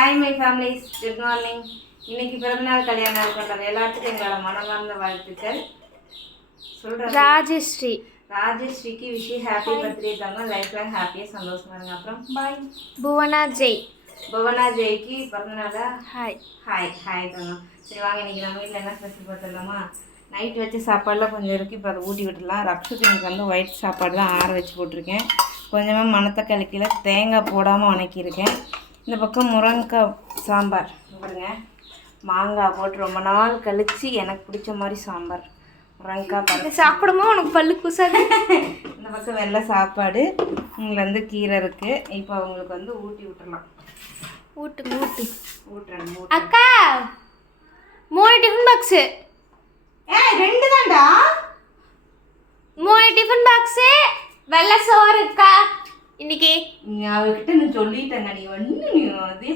Hi my families, good morning. இன்னைக்கு பிறந்தநாள் கல்யாண நாள் கொண்டாட எல்லாத்துக்கும் எங்களோட மனமார்ந்த வாழ்த்துக்கள். சொல்கிறேன் ராஜஸ்ரீக்கு விஷ் ஹாப்பி பர்த்டே தாங்க. லைஃப் லாங் ஹாப்பியாக சந்தோஷமா இருங்க. அப்புறம் பாய். புவனா ஜெய்க்கு பிறந்தநாளா? ஹாய் தாங்க. சரி வாங்க, இன்னைக்கு நம்ம வீட்டில் என்ன ஸ்பெஷல் பார்த்துடலாமா? நைட் வச்ச சாப்பாடுலாம் கொஞ்சம் இருக்குது, இப்போ அதை ஊட்டி விட்டுடலாம். ரக்ஷுக்கு எனக்கு வந்து ஒயிட் சாப்பாடு தான் ஆற வச்சு போட்டிருக்கேன். கொஞ்சமாக மணத்தக்காளி கீழே தேங்காய் போடாமல் வணக்கியிருக்கேன். இந்த பக்கம் முருங்கைக்காய் சாம்பார் பாருங்க, மாங்காய் போட்டு ரொம்ப நாள் கழித்து எனக்கு பிடிச்ச மாதிரி சாம்பார். முருங்கைக்காய் பருப்பு சாப்பிடுமா உனக்கு பல்லு குசாது. இந்த பக்கம் வெள்ளை சாப்பாடு, இங்கே வந்து கீரை இருக்குது. இப்போ அவங்களுக்கு வந்து ஊட்டி விட்டுடலாம். ஊட்டுறேன். அக்கா 3 டிஃபன் பாக்ஸு. 2 தான்டா. 3 டிஃபன் பாக்ஸு வெள்ளை சோறு அக்கா. இன்னைக்கு அவகிட்ட நான் சொல்லிட்டேங்க, நீ வந்து